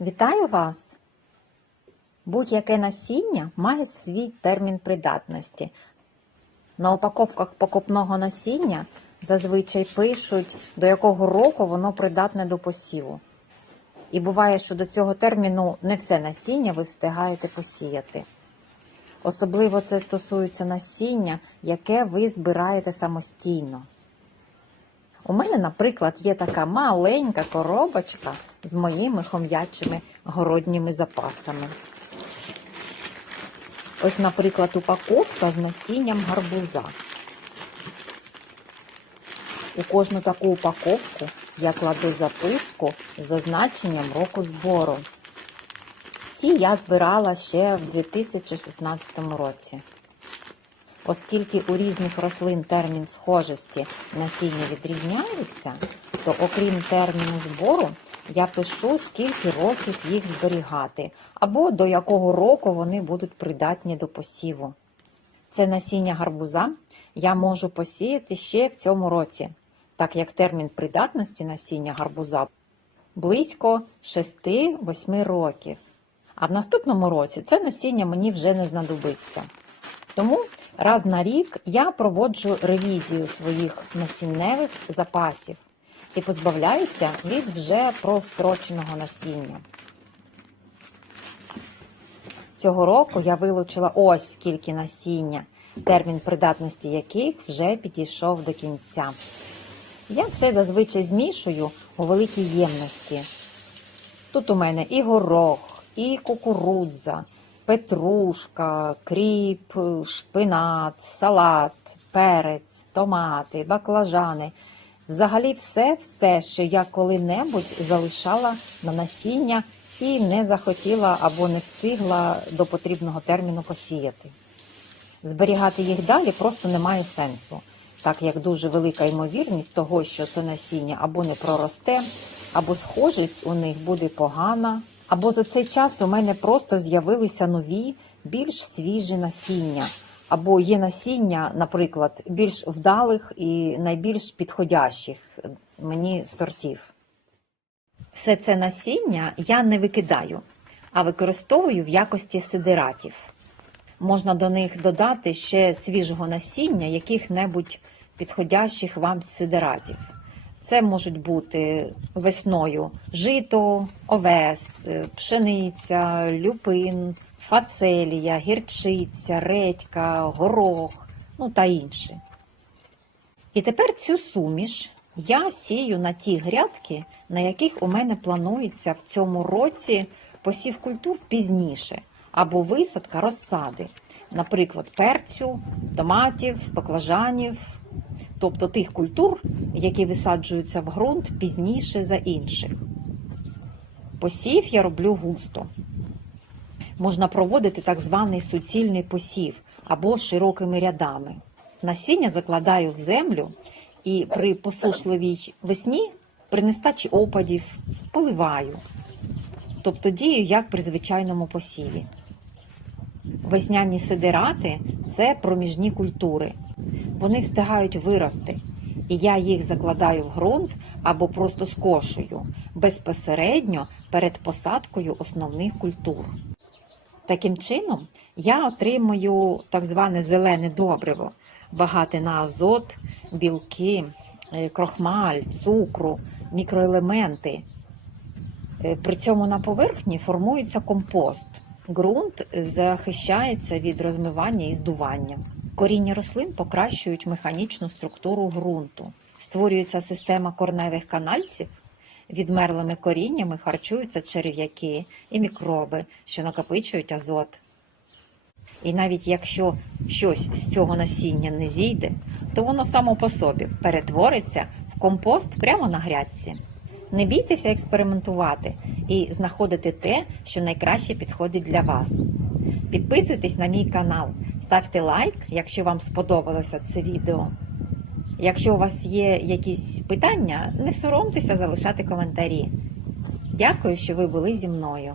Вітаю вас! Будь-яке насіння має свій термін придатності. На упаковках покупного насіння зазвичай пишуть, до якого року воно придатне до посіву. І буває, що до цього терміну не все насіння ви встигаєте посіяти. Особливо це стосується насіння, яке ви збираєте самостійно. У мене, наприклад, є така маленька коробочка з моїми хом'ячими городніми запасами. Ось, наприклад, упаковка з насінням гарбуза. У кожну таку упаковку я кладу записку з зазначенням року збору. Ці я збирала ще в 2016 році. Оскільки у різних рослин термін схожості насіння відрізняється, то окрім терміну збору, я пишу, скільки років їх зберігати, або до якого року вони будуть придатні до посіву. Це насіння гарбуза я можу посіяти ще в цьому році, так як термін придатності насіння гарбуза близько 6-8 років. А в наступному році це насіння мені вже не знадобиться. Тому раз на рік я проводжу ревізію своїх насінневих запасів і позбавляюся від вже простроченого насіння. Цього року я вилучила ось скільки насіння, термін придатності яких вже підійшов до кінця. Я все зазвичай змішую у великій ємності. Тут у мене і горох, і кукурудза, петрушка, кріп, шпинат, салат, перець, томати, баклажани. Взагалі все, все, що я коли-небудь залишала на насіння і не захотіла або не встигла до потрібного терміну посіяти. Зберігати їх далі просто немає сенсу, так як дуже велика ймовірність того, що це насіння або не проросте, або схожість у них буде погана, або за цей час у мене просто з'явилися нові, більш свіжі насіння, або є насіння, наприклад, більш вдалих і найбільш підходящих мені сортів. Все це насіння я не викидаю, а використовую в якості сидератів. Можна до них додати ще свіжого насіння яких-небудь підходящих вам сидератів. Це можуть бути весною жито, овес, пшениця, люпин, фацелія, гірчиця, редька, горох, ну та інше. І тепер цю суміш я сію на ті грядки, на яких у мене планується в цьому році посів культур пізніше або висадка розсади, наприклад, перцю, томатів, баклажанів, тобто тих культур, які висаджуються в ґрунт пізніше за інших. Посів я роблю густо. Можна проводити так званий суцільний посів або широкими рядами. Насіння закладаю в землю і при посушливій весні, при нестачі опадів, поливаю. Тобто дію як при звичайному посіві. Весняні сидерати це проміжні культури. Вони встигають вирости, і я їх закладаю в ґрунт або просто скошую безпосередньо перед посадкою основних культур. Таким чином, я отримую так зване зелене добриво, багате на азот, білки, е, крохмаль, цукру, мікроелементи. Е, При цьому на поверхні формується компост. Ґрунт захищається від розмивання і здування. Коріння рослин покращують механічну структуру ґрунту. Створюється система корневих канальців. Відмерлими коріннями харчуються черв'яки і мікроби, що накопичують азот. І навіть якщо щось з цього насіння не зійде, то воно само по собі перетвориться в компост прямо на грядці. Не бійтеся експериментувати і знаходити те, що найкраще підходить для вас. Підписуйтесь на мій канал, ставте лайк, якщо вам сподобалося це відео. Якщо у вас є якісь питання, не соромтеся залишати коментарі. Дякую, що ви були зі мною.